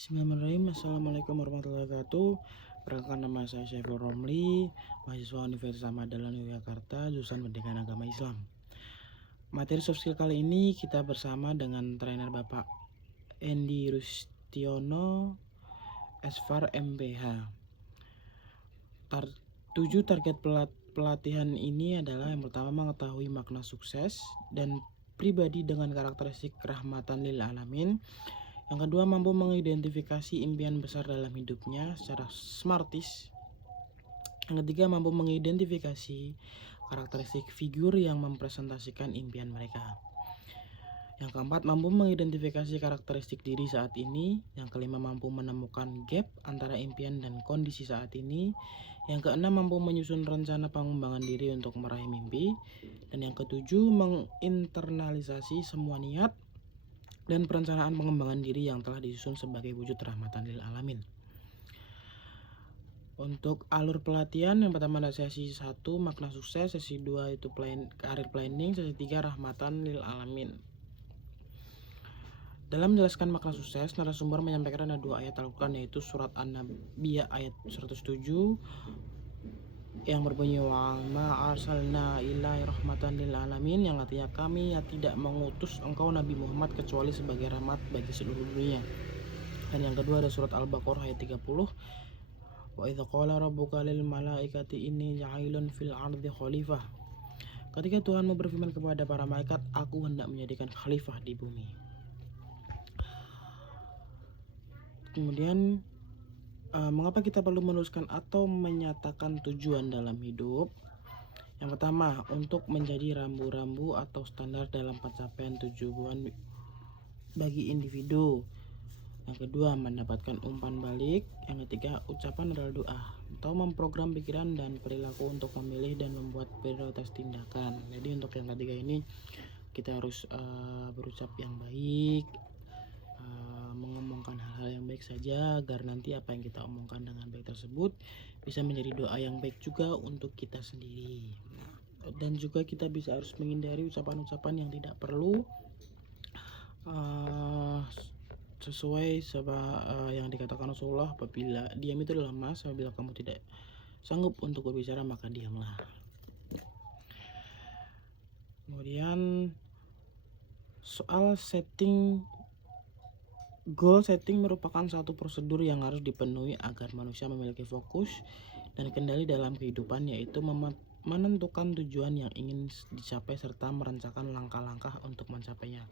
Bismillahirrahmanirrahim. Assalamualaikum warahmatullahi wabarakatuh. Perkenalkan, nama saya Syaiful Romli, mahasiswa Universitas Madalan Yogyakarta, jurusan Pendidikan Agama Islam. Materi soft skill kali ini kita bersama dengan trainer Bapak Endi Rustiono, Esfar MPH. 7 target pelatihan ini adalah: yang pertama, mengetahui makna sukses dan pribadi dengan karakteristik rahmatan lil alamin. Yang kedua, mampu mengidentifikasi impian besar dalam hidupnya secara smartis. Yang ketiga, mampu mengidentifikasi karakteristik figur yang mempresentasikan impian mereka. Yang keempat, mampu mengidentifikasi karakteristik diri saat ini. Yang kelima, mampu menemukan gap antara impian dan kondisi saat ini. Yang keenam, mampu menyusun rencana pengembangan diri untuk meraih mimpi. Dan yang ketujuh, menginternalisasi semua niat dan perencanaan pengembangan diri yang telah disusun sebagai wujud rahmatan lil alamin. Untuk alur pelatihan, yang pertama ada sesi 1 makna sukses, sesi 2 itu career planning, sesi 3 rahmatan lil alamin. Dalam menjelaskan makna sukses, narasumber menyampaikan ada 2 ayat Al-Quran, yaitu surat An-Nabiyah ayat 107 yang berbunyi wa ma arsalna ilai rahmatan lil alamin, yang artinya kami tidak mengutus engkau Nabi Muhammad kecuali sebagai rahmat bagi seluruh dunia. Dan yang kedua ada surat Al-Baqarah ayat 30, wa idza qala rabbuka lil malaikati inni ja'ilun fil ardi khalifah. Ketika Tuhanmu berfirman kepada para malaikat, aku hendak menjadikan khalifah di bumi. Kemudian mengapa kita perlu menuliskan atau menyatakan tujuan dalam hidup? Yang pertama, untuk menjadi rambu-rambu atau standar dalam pencapaian tujuan bagi individu. Yang kedua, mendapatkan umpan balik. Yang ketiga, ucapan adalah doa atau memprogram pikiran dan perilaku untuk memilih dan membuat prioritas tindakan. Jadi untuk yang ketiga ini kita harus berucap yang baik, mengomongkan hal-hal yang baik saja, agar nanti apa yang kita omongkan dengan baik tersebut bisa menjadi doa yang baik juga untuk kita sendiri. Dan juga kita bisa harus menghindari ucapan-ucapan yang tidak perlu, sesuai yang dikatakan Rasulullah, apabila diam itu adalah emas, apabila kamu tidak sanggup untuk berbicara maka diamlah. Kemudian soal goal setting merupakan satu prosedur yang harus dipenuhi agar manusia memiliki fokus dan kendali dalam kehidupan, yaitu menentukan tujuan yang ingin dicapai serta merencanakan langkah-langkah untuk mencapainya.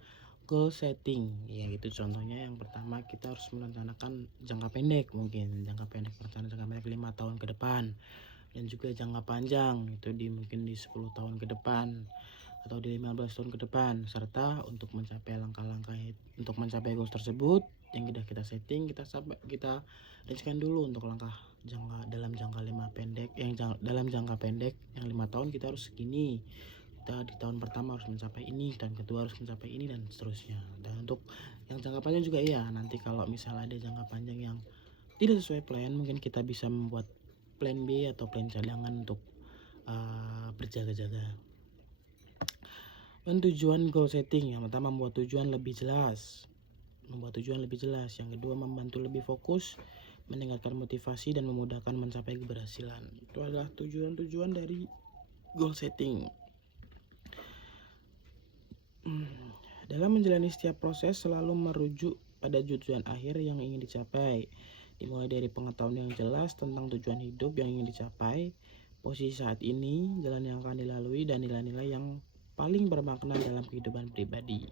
Goal setting, ya itu contohnya. Yang pertama, kita harus merencanakan jangka pendek, mungkin jangka pendek 5 tahun ke depan, dan juga jangka panjang itu mungkin di 10 tahun ke depan atau di 15 tahun ke depan, serta untuk mencapai langkah-langkah untuk mencapai goals tersebut yang sudah kita setting, kita rencanakan dulu untuk langkah dalam jangka pendek yang 5 tahun kita harus segini, kita di tahun pertama harus mencapai ini, dan kedua harus mencapai ini, dan seterusnya. Dan untuk yang jangka panjang juga ya, nanti kalau misalnya ada jangka panjang yang tidak sesuai plan, mungkin kita bisa membuat plan B atau plan cadangan untuk berjaga-jaga. Dan tujuan goal setting, yang pertama membuat tujuan lebih jelas. Yang kedua, membantu lebih fokus, meningkatkan motivasi dan memudahkan mencapai keberhasilan. Itu adalah tujuan-tujuan dari goal setting. Dalam menjalani setiap proses selalu merujuk pada tujuan akhir yang ingin dicapai, dimulai dari pengetahuan yang jelas tentang tujuan hidup yang ingin dicapai, posisi saat ini, jalan yang akan dilalui, dan nilai-nilai yang paling bermakna dalam kehidupan pribadi.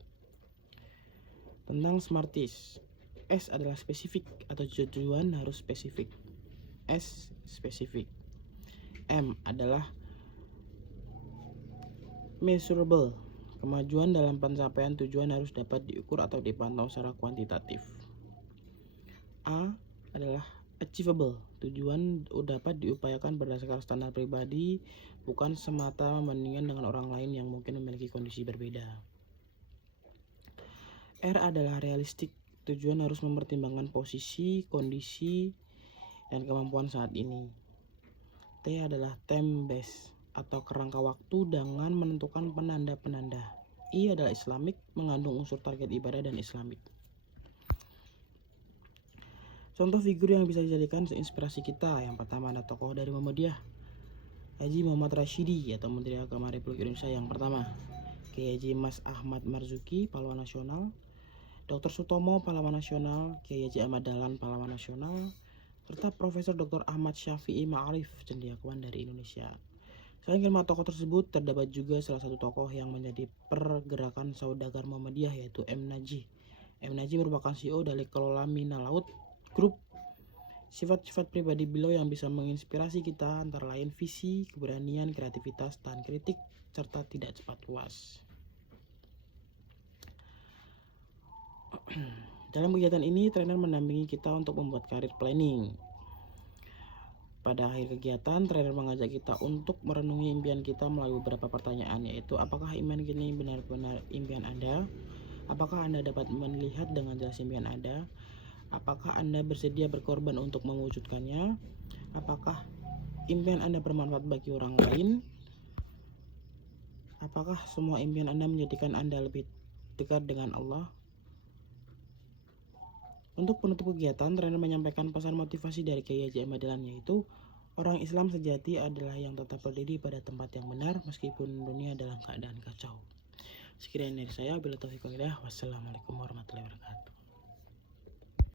Tentang smartis, S adalah spesifik atau tujuan harus spesifik. S spesifik. M adalah measurable. Kemajuan dalam pencapaian tujuan harus dapat diukur atau dipantau secara kuantitatif. A adalah achievable. Tujuan dapat diupayakan berdasarkan standar pribadi, bukan semata membandingkan dengan orang lain yang mungkin memiliki kondisi berbeda. R adalah realistik. Tujuan harus mempertimbangkan posisi, kondisi, dan kemampuan saat ini. T adalah time based atau kerangka waktu dengan menentukan penanda-penanda. I adalah Islamic, mengandung unsur target ibadah dan Islamik. Contoh figur yang bisa dijadikan inspirasi kita, yang pertama ada tokoh dari Muhammadiyah, Haji Muhammad Rashidi atau Menteri Agama Republik Indonesia yang pertama, Kiai Haji Mas Ahmad Marzuki, pahlawan nasional, Dr. Sutomo, pahlawan nasional, Kiai Haji Ahmad Dahlan, pahlawan nasional, serta Profesor Dr. Ahmad Syafi'i Ma'arif, cendekiawan dari Indonesia. Selain kelima tokoh tersebut, terdapat juga salah satu tokoh yang menjadi pergerakan saudagar Muhammadiyah, yaitu M. Najih. M. Najih merupakan CEO dari Kelola Mina Laut Group. Sifat-sifat pribadi beliau yang bisa menginspirasi kita antara lain visi, keberanian, kreativitas, tahan kritik, serta tidak cepat puas. Dalam kegiatan ini, trainer mendampingi kita untuk membuat career planning. Pada akhir kegiatan, trainer mengajak kita untuk merenungi impian kita melalui beberapa pertanyaan, yaitu apakah iman kini benar-benar impian Anda? Apakah Anda dapat melihat dengan jelas impian Anda? Apakah Anda bersedia berkorban untuk mewujudkannya? Apakah impian Anda bermanfaat bagi orang lain? Apakah semua impian Anda menjadikan Anda lebih dekat dengan Allah? Untuk penutup kegiatan, trainer menyampaikan pesan motivasi dari Kiai Haji Ahmad Dahlan, yaitu orang Islam sejati adalah yang tetap berdiri pada tempat yang benar meskipun dunia dalam keadaan kacau. Sekian dari saya, bila taufiq wal hidayah. Wassalamualaikum warahmatullahi wabarakatuh.